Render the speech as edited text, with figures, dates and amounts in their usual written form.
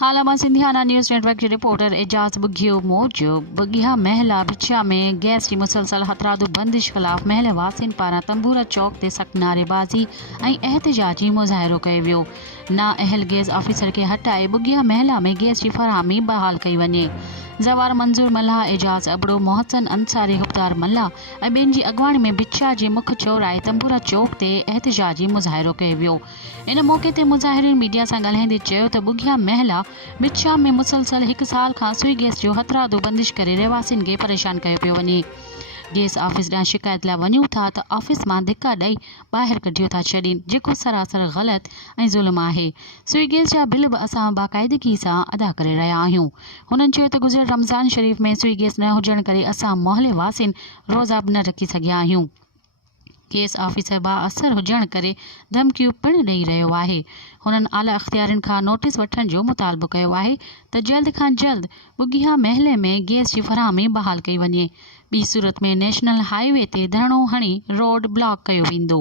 हालामा सिंधियाना news network के रिपोर्टर एजाज बुघियो मूजिब बुघिया महिला बिछा में गैस की मुसलसल हथरादू बंदिश खिलाफ महल वासिन पारा तंबूरा चौक ते सख्त नारेबाज़ी ऐं एहतजाजी मुज़ाहिरो कयो वियो। नाअहल गैस ऑफिसर के हटाए बुघिया महिला में गैस की फरहामी बहाल कई वञे। ज़वार मंजूर मल्हा, एजाज अबड़ो, मोहसन अंसारी, हुबदार मल्हा ऐं ॿियनि जी अॻवाणी में बिछा जे मुख चौराहे तंबूरा चौक ते एहतजाजी मुज़ाहिरो कयो वियो। इन मौक़े ते मुज़ाहिरीन मीडिया सां ॻाल्हाईंदे चयो त बुघिया महिला बिछा में मुसलसल 1 साल खां सुई गैस जो हथरादो बंदिश करे रहवासियुनि खे परेशान कयो पियो वञे। गैस ऑफिस ॾांहुं शिकायत लाइ वञूं था त ऑफिस मां धिका ॾेई ॿाहिरि कढियो था छॾीनि, जेको सरासर ग़लति ऐं ज़ुल्म आहे। सुई गैस जा बिल बि असां बाक़ाइदगी सां अदा करे रहिया आहियूं। हुननि चयो त गुज़िरियल रमज़ान शरीफ़ में सुई गैस न हुजण करे असां मोहल्ले वासिन रोज़ा बि न रखी सघिया आहियूं। गैस ऑफिसर बाअसर हुजण करे धमकियूं पिणु ॾेई रहियो आहे। हुननि आला अख़्तियारनि खां नोटिस वठण जो मुतालबो कयो आहे त जल्द खां जल्द बुघिया महले में गैस जी फरहामी बहाल कई वञे। ॿी सूरत में नेशनल हाईवे ते धरणो हणी रोड ब्लॉक कयो वेंदो।